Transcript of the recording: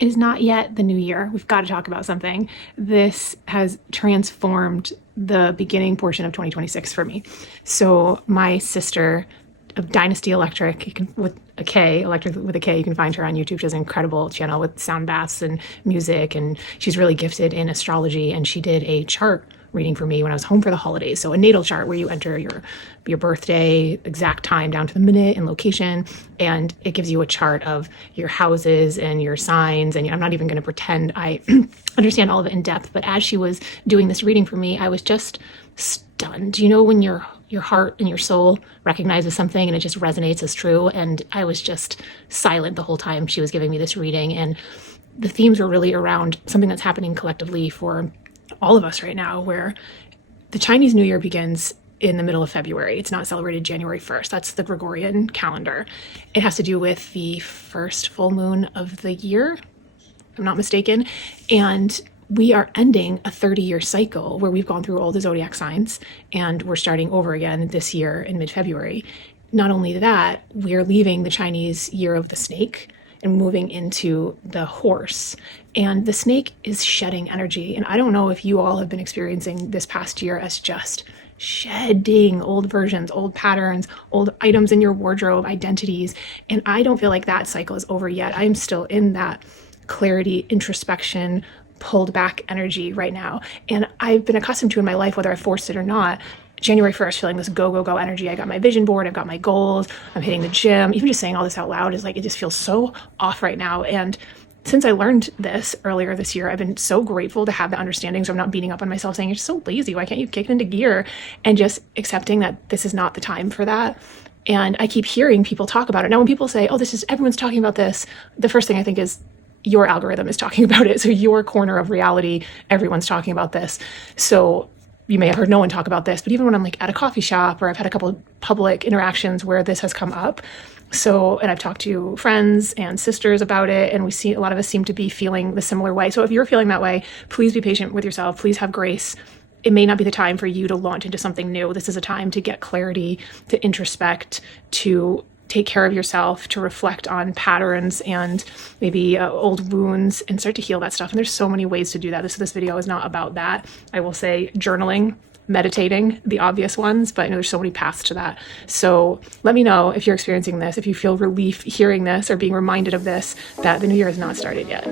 It is not yet the new year. We've got to talk about something. This has transformed the beginning portion of 2026 for me. So my sister of Dynasty Electric, with a K, Electric with a K, you can find her on YouTube. She has an incredible channel with sound baths and music, and she's really gifted in astrology. And she did a chart reading for me when I was home for the holidays. So a natal chart where you enter your birthday, exact time down to the minute and location, and it gives you a chart of your houses and your signs. And I'm not even going to pretend I understand all of it in depth, but as she was doing this reading for me, I was just stunned. You know, when your heart and your soul recognizes something and it just resonates as true. And I was just silent the whole time she was giving me this reading. And the themes were really around something that's happening collectively for all of us right now, where the Chinese New Year begins in the middle of February. It's not celebrated January 1st. That's the Gregorian calendar. It has to do with the first full moon of the year, if I'm not mistaken. And we are ending a 30-year cycle where we've gone through all the zodiac signs and we're starting over again this year in mid-February. Not only that, we're leaving the Chinese year of the snake and moving into the horse. And the snake is shedding energy. And I don't know if you all have been experiencing this past year as just shedding old versions, old patterns, old items in your wardrobe, identities. And I don't feel like that cycle is over yet. I'm still in that clarity, introspection, pulled back energy right now. And I've been accustomed to in my life, whether I forced it or not, January 1st, feeling this go, go, go energy. I got my vision board. I've got my goals. I'm hitting the gym. Even just saying all this out loud is like, it just feels so off right now. And since I learned this earlier this year, I've been so grateful to have the understanding. So I'm not beating up on myself saying, you're so lazy. Why can't you kick it into gear? And just accepting that this is not the time for that. And I keep hearing people talk about it. Now, when people say, oh, everyone's talking about this, the first thing I think is your algorithm is talking about it. So your corner of reality, everyone's talking about this. So you may have heard no one talk about this, but even when I'm like at a coffee shop or I've had a couple of public interactions where this has come up. And I've talked to friends and sisters about it, and a lot of us seem to be feeling the similar way. So if you're feeling that way, please be patient with yourself. Please have grace. It may not be the time for you to launch into something new. This is a time to get clarity, to introspect, to take care of yourself, to reflect on patterns and maybe old wounds and start to heal that stuff. And there's so many ways to do that. This video is not about that. I will say journaling, meditating, the obvious ones, but there's so many paths to that. So let me know if you're experiencing this, if you feel relief hearing this or being reminded of this, that the new year has not started yet.